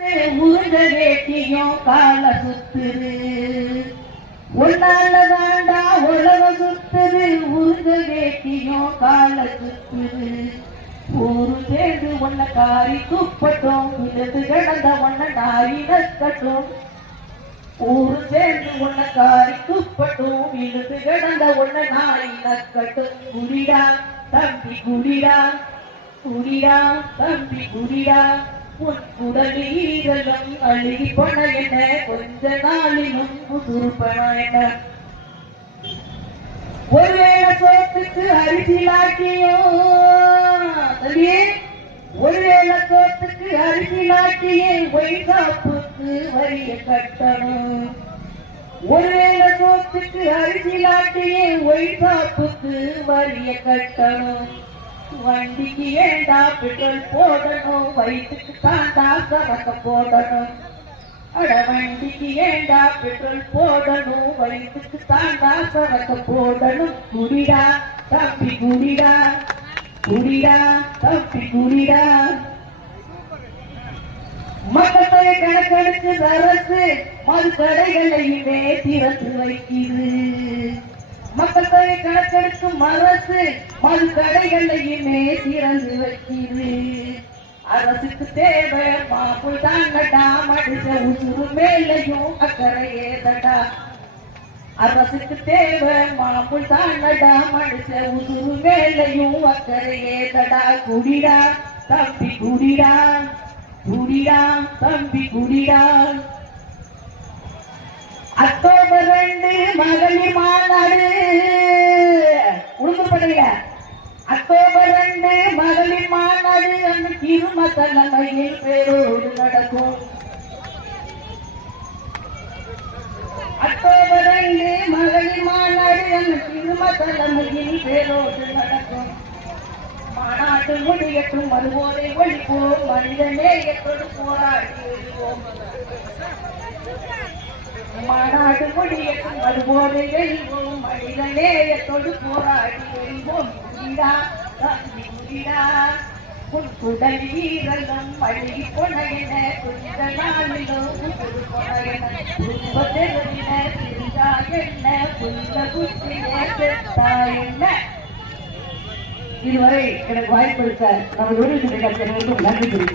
உருந்த வேட்டியும் கால சுத்துது, ஒன்னாலதாண்டா உலக சுத்துது. உருந்த வேட்டியும் கால சுத்துது, ஊரு சேர்ந்து ஒன்ன காரி துப்பட்டும், விழுந்து கிடந்த ஒன்ன நாரி நக்கட்டும். ஊரு சேர்ந்து ஒன்ன காரி துப்பட்டும், விழுந்து கிடந்த ஒன்ன நாரி நக்கட்டும். குடிடா தம்பி குடிடா, குடிடா தம்பி குடிடா, உன் குடலீரலம் அழுகி போன என்ன, கொஞ்ச நாளிலும் புதுப்பன என்ன. ஒருவேளை சோத்துக்கு அரிசி லாட்டியும் தம்பியே, ஒருவேளை சோத்துக்கு அரிசி லாட்டியே ஒய்சாப்புக்கு வரிய கட்டணும். ஒருவேளை சோத்துக்கு அரிசி லாட்டியே ஒய்சாப்புக்கு வரிய கட்டணும். வண்டிக்கு ஏண்டா பெட்ரோல் போடணும், வயிற்றுக்கு தாண்டா சரக்க போடணும். அட வண்டிக்கு ஏண்டா பெட்ரோல் போடணும், வயிற்றுக்கு தாண்டா சரக்க போடணும். குடிடா தம்பி குடிடா, குடிடா தம்பி குடிடா. மக்கள் கணக்கெடுத்து அரசு மது கடைகளையுமே திறந்து வைக்கிறது. மக்கள் தொகை கணக்கெடுக்கும் அரசு மது கடைகளையுமே திறந்து வைக்கிறது. அரசுக்கு தேவை மாப்புள் தாங்கடா, மனுஷ உசுறு மேலையும் அக்கறை ஏதடா. அரசுக்கு தேவை மாப்புள் தாங்கடா, மனுஷ உசுறு மேலையும் அக்கறை ஏதடா. குடிடா தம்பி குடிடா, குடிடா தம்பி குடிடா. அக்டோபர் 2 மகளிர் மாநாடு உடுக்கப்படையில. அக்டோபர் 2 மகளிர் மாநாடு அந்த திரும தலைமையில் பேரோடு நடக்கும். அக்டோபர் 2 மகளிர் மாநாடு அந்த திரும தலைமையில் பேரோடு நடக்கும். மாநாடு முடியட்டும், மறுபோதை ஒழிப்போம், மனித நேயத்தோடு போராடி எழுவோம். மாநாடு முடியட்டும், மறுபோதை எழுவோம், மனித நேயத்தோடு போராடி எழுவோம். குடிடா தம்பி குடிடா, உன் குடல் வீரலம் அழுகி போன என்ன, கொஞ்ச நாளிலும் புது போன என்ன. குடும்பத்தின இருந்தா என்ன, புரிந்த புத்தினே பெற்றா என்ன. இதுவரை எனக்கு வாய்ப்பு இருக்க நம்ம நன்றி தெரிவிக்கிறேன்.